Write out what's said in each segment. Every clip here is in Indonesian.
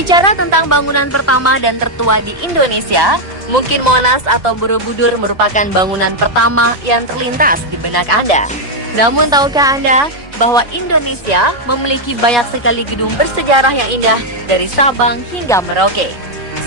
Berbicara tentang bangunan pertama dan tertua di Indonesia, mungkin Monas atau Borobudur merupakan bangunan pertama yang terlintas di benak Anda. Namun tahukah Anda bahwa Indonesia memiliki banyak sekali gedung bersejarah yang indah dari Sabang hingga Merauke.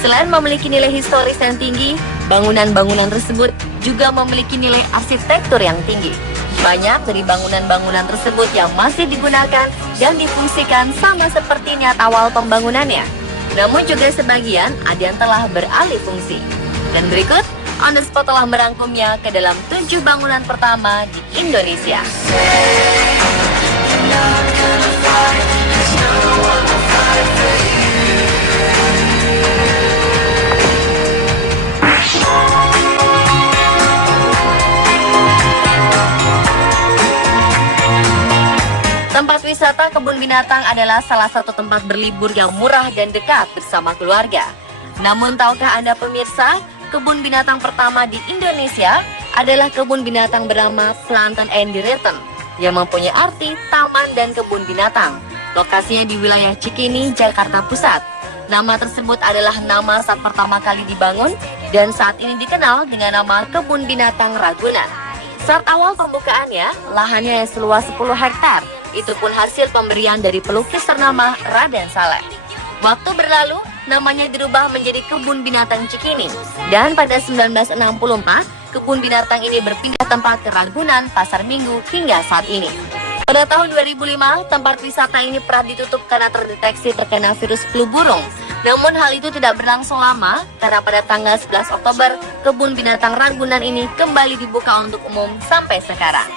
Selain memiliki nilai historis yang tinggi, bangunan-bangunan tersebut juga memiliki nilai arsitektur yang tinggi. Banyak dari bangunan-bangunan tersebut yang masih digunakan dan difungsikan sama seperti niat awal pembangunannya. Namun juga sebagian ada yang telah beralih fungsi. Dan berikut, On The Spot telah merangkumnya ke dalam 7 bangunan pertama di Indonesia. Tempat wisata kebun binatang adalah salah satu tempat berlibur yang murah dan dekat bersama keluarga. Namun tahukah Anda pemirsa, kebun binatang pertama di Indonesia adalah kebun binatang bernama Planten and Dierentuin yang mempunyai arti taman dan kebun binatang. Lokasinya di wilayah Cikini, Jakarta Pusat. Nama tersebut adalah nama saat pertama kali dibangun dan saat ini dikenal dengan nama Kebun Binatang Ragunan. Saat awal pembukaannya, lahannya yang seluas 10 hektar. Itu pun hasil pemberian dari pelukis ternama Raden Saleh. Waktu berlalu, namanya dirubah menjadi Kebun Binatang Cikini. Dan pada 1964, kebun binatang ini berpindah tempat ke Ragunan, Pasar Minggu hingga saat ini. Pada tahun 2005, tempat wisata ini pernah ditutup karena terdeteksi terkena virus flu burung. Namun hal itu tidak berlangsung lama karena pada tanggal 11 Oktober, kebun binatang Ragunan ini kembali dibuka untuk umum sampai sekarang.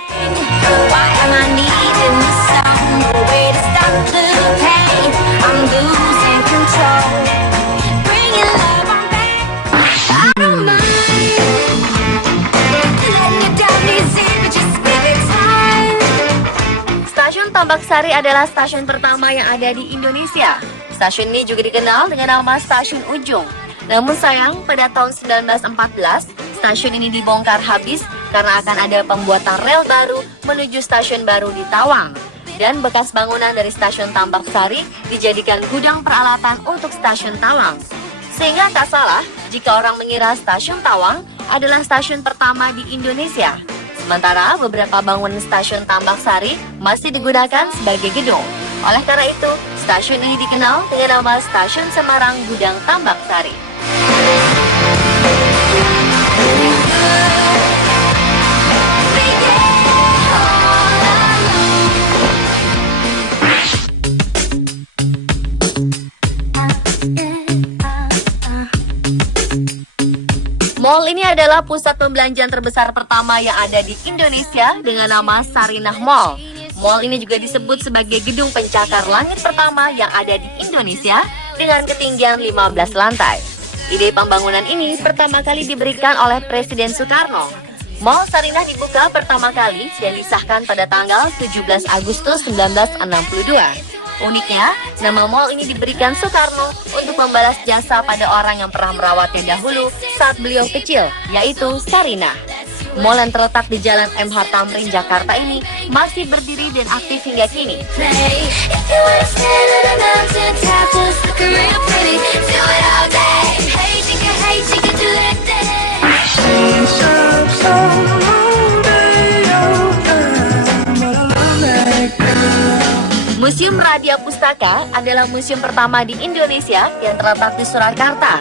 Stasiun Tambak Sari adalah stasiun pertama yang ada di Indonesia. Stasiun ini juga dikenal dengan nama Stasiun Ujung. Namun sayang, pada tahun 1914, stasiun ini dibongkar habis karena akan ada pembuatan rel baru menuju stasiun baru di Tawang. Dan bekas bangunan dari stasiun Tambak Sari dijadikan gudang peralatan untuk stasiun Tawang. Sehingga tak salah jika orang mengira stasiun Tawang adalah stasiun pertama di Indonesia. Sementara beberapa bangunan stasiun Tambak Sari masih digunakan sebagai gedung. Oleh karena itu, stasiun ini dikenal dengan nama Stasiun Semarang Gudang Tambak Sari. Mall ini adalah pusat pembelanjaan terbesar pertama yang ada di Indonesia dengan nama Sarinah Mall. Mall ini juga disebut sebagai gedung pencakar langit pertama yang ada di Indonesia dengan ketinggian 15 lantai. Ide pembangunan ini pertama kali diberikan oleh Presiden Soekarno. Mall Sarinah dibuka pertama kali dan disahkan pada tanggal 17 Agustus 1962. Uniknya, nama mall ini diberikan Soekarno untuk membalas jasa pada orang yang pernah merawatnya dahulu saat beliau kecil, yaitu Sarinah. Mall yang terletak di Jalan MH Tamrin, Jakarta ini masih berdiri dan aktif hingga kini. Museum Radia Pustaka adalah museum pertama di Indonesia yang terletak di Surakarta.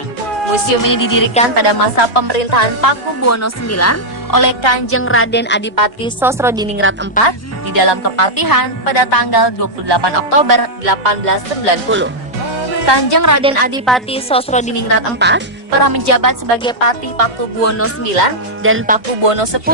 Museum ini didirikan pada masa pemerintahan Pakubuwono IX oleh Kanjeng Raden Adipati Sosrodiningrat IV di dalam Kepatihan pada tanggal 28 Oktober 1890. Kanjeng Raden Adipati Sosrodiningrat IV pernah menjabat sebagai Patih Pakubuwono IX dan Pakubuwono X.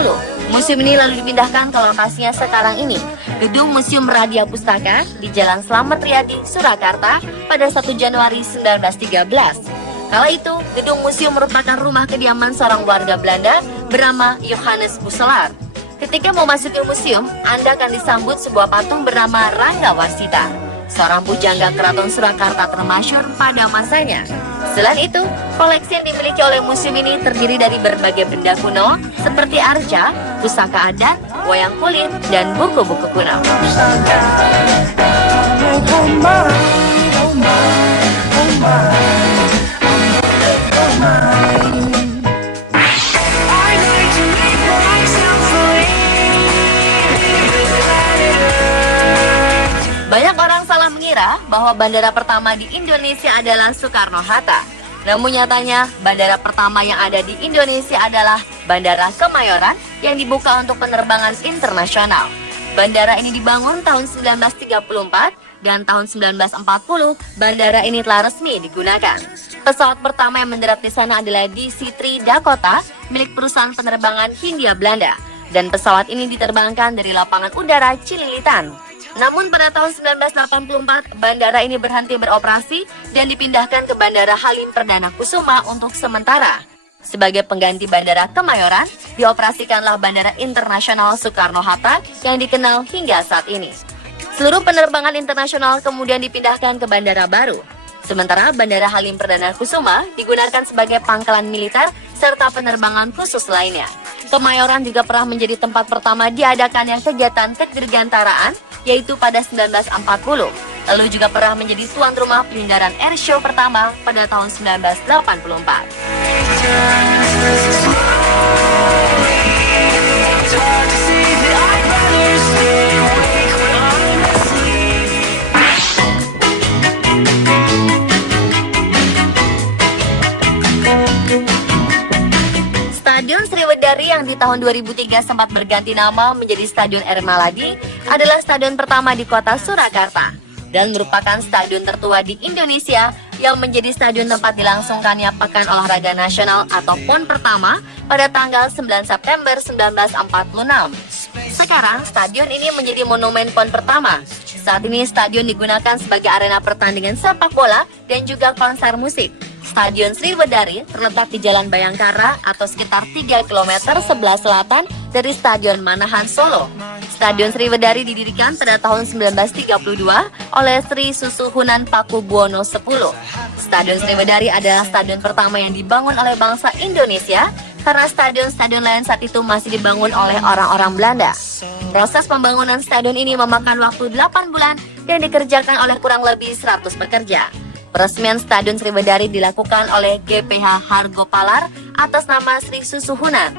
Museum ini lalu dipindahkan ke lokasinya sekarang ini, Gedung Museum Radia Pustaka di Jalan Slamet Riyadi, Surakarta pada 1 Januari 1913. Kala itu, gedung museum merupakan rumah kediaman seorang warga Belanda bernama Johannes Buselar. Ketika memasuki museum, Anda akan disambut sebuah patung bernama Rangga Warsita, seorang pujangga keraton Surakarta termasyhur pada masanya. Selain itu, koleksi yang dimiliki oleh museum ini terdiri dari berbagai benda kuno seperti arca, pusaka adat, wayang kulit, dan buku-buku kuno. Banyak orang salah mengira bahwa bandara pertama di Indonesia adalah Soekarno-Hatta. Namun nyatanya, bandara pertama yang ada di Indonesia adalah Bandara Kemayoran yang dibuka untuk penerbangan internasional. Bandara ini dibangun tahun 1934 dan tahun 1940 bandara ini telah resmi digunakan. Pesawat pertama yang mendarat di sana adalah DC-3 Dakota milik perusahaan penerbangan Hindia Belanda. Dan pesawat ini diterbangkan dari lapangan udara Cililitan. Namun pada tahun 1984, bandara ini berhenti beroperasi dan dipindahkan ke Bandara Halim Perdana Kusuma untuk sementara. Sebagai pengganti Bandara Kemayoran, dioperasikanlah Bandara Internasional Soekarno-Hatta yang dikenal hingga saat ini. Seluruh penerbangan internasional kemudian dipindahkan ke bandara baru. Sementara Bandara Halim Perdana Kusuma digunakan sebagai pangkalan militer serta penerbangan khusus lainnya. Kemayoran juga pernah menjadi tempat pertama diadakannya kegiatan kedirgantaraan, yaitu pada 1940. Lalu juga pernah menjadi tuan rumah penyelenggaraan airshow pertama pada tahun 1984. Stadion Sriwedari yang di tahun 2003 sempat berganti nama menjadi Stadion R. Maladi adalah stadion pertama di kota Surakarta dan merupakan stadion tertua di Indonesia yang menjadi stadion tempat dilangsungkannya Pekan Olahraga Nasional atau PON pertama pada tanggal 9 September 1946. Sekarang, stadion ini menjadi monumen PON pertama. Saat ini stadion digunakan sebagai arena pertandingan sepak bola dan juga konser musik. Stadion Sriwedari terletak di Jalan Bayangkara atau sekitar 3 km sebelah selatan dari Stadion Manahan Solo. Stadion Sriwedari didirikan pada tahun 1932 oleh Sri Susuhunan Pakubuwono X. Stadion Sriwedari adalah stadion pertama yang dibangun oleh bangsa Indonesia karena stadion-stadion lain saat itu masih dibangun oleh orang-orang Belanda. Proses pembangunan stadion ini memakan waktu 8 bulan dan dikerjakan oleh kurang lebih 100 pekerja. Peresmian Stadion Sriwedari dilakukan oleh GPH Hargopalar atas nama Sri Susuhunan.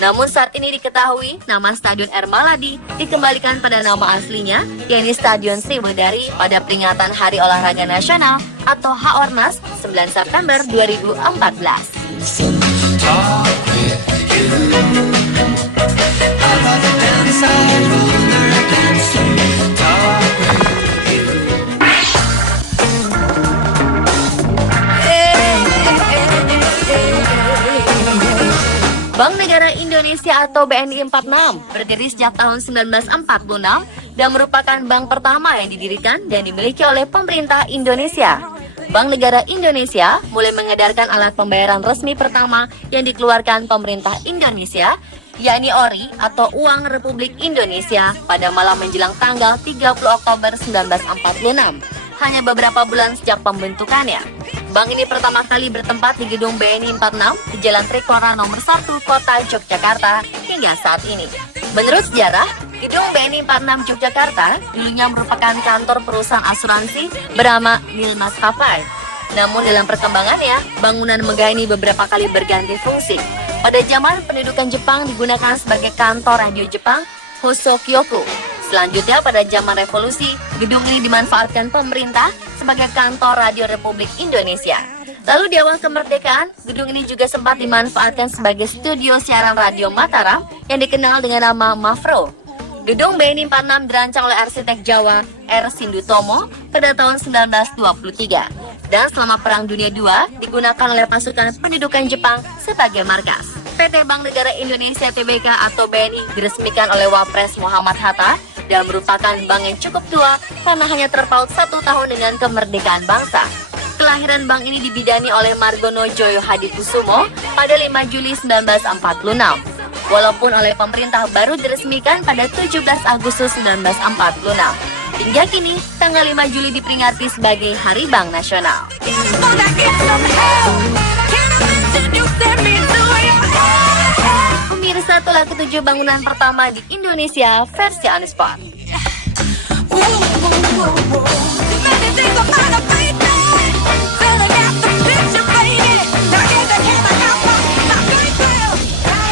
Namun saat ini diketahui nama Stadion R. Maladi dikembalikan pada nama aslinya, yakni Stadion Sriwedari pada peringatan Hari Olahraga Nasional atau HORNAS 9 September 2014. Bank Negara Indonesia atau BNI 46 berdiri sejak tahun 1946 dan merupakan bank pertama yang didirikan dan dimiliki oleh pemerintah Indonesia. Bank Negara Indonesia mulai mengedarkan alat pembayaran resmi pertama yang dikeluarkan pemerintah Indonesia, yakni ORI atau Uang Republik Indonesia pada malam menjelang tanggal 30 Oktober 1946. Hanya beberapa bulan sejak pembentukannya. Bank ini pertama kali bertempat di gedung BNI 46 di Jalan Trikora nomor 1 Kota Yogyakarta hingga saat ini. Menurut sejarah, gedung BNI 46 Yogyakarta dulunya merupakan kantor perusahaan asuransi bernama Nil Maskapai. Namun dalam perkembangannya, bangunan megah ini beberapa kali berganti fungsi. Pada zaman pendudukan Jepang digunakan sebagai kantor radio Jepang Hosokyoku. Selanjutnya pada zaman revolusi, gedung ini dimanfaatkan pemerintah sebagai kantor Radio Republik Indonesia. Lalu di awal kemerdekaan, gedung ini juga sempat dimanfaatkan sebagai studio siaran radio Mataram yang dikenal dengan nama Mafro. Gedung BNI 46 dirancang oleh arsitek Jawa R. Sindutomo pada tahun 1923. Dan selama Perang Dunia II digunakan oleh pasukan pendudukan Jepang sebagai markas. PT Bank Negara Indonesia Tbk atau BNI diresmikan oleh Wapres Muhammad Hatta dan merupakan bank yang cukup tua karena hanya terpaut 1 tahun dengan kemerdekaan bangsa. Kelahiran bank ini dibidani oleh Margono Joyo Hadikusumo pada 5 Juli 1946. Walaupun oleh pemerintah baru diresmikan pada 17 Agustus 1946. Hingga kini, tanggal 5 Juli diperingati sebagai Hari Bank Nasional. Pemirsa, itulah ketujuh bangunan pertama di Indonesia versi On The Spot.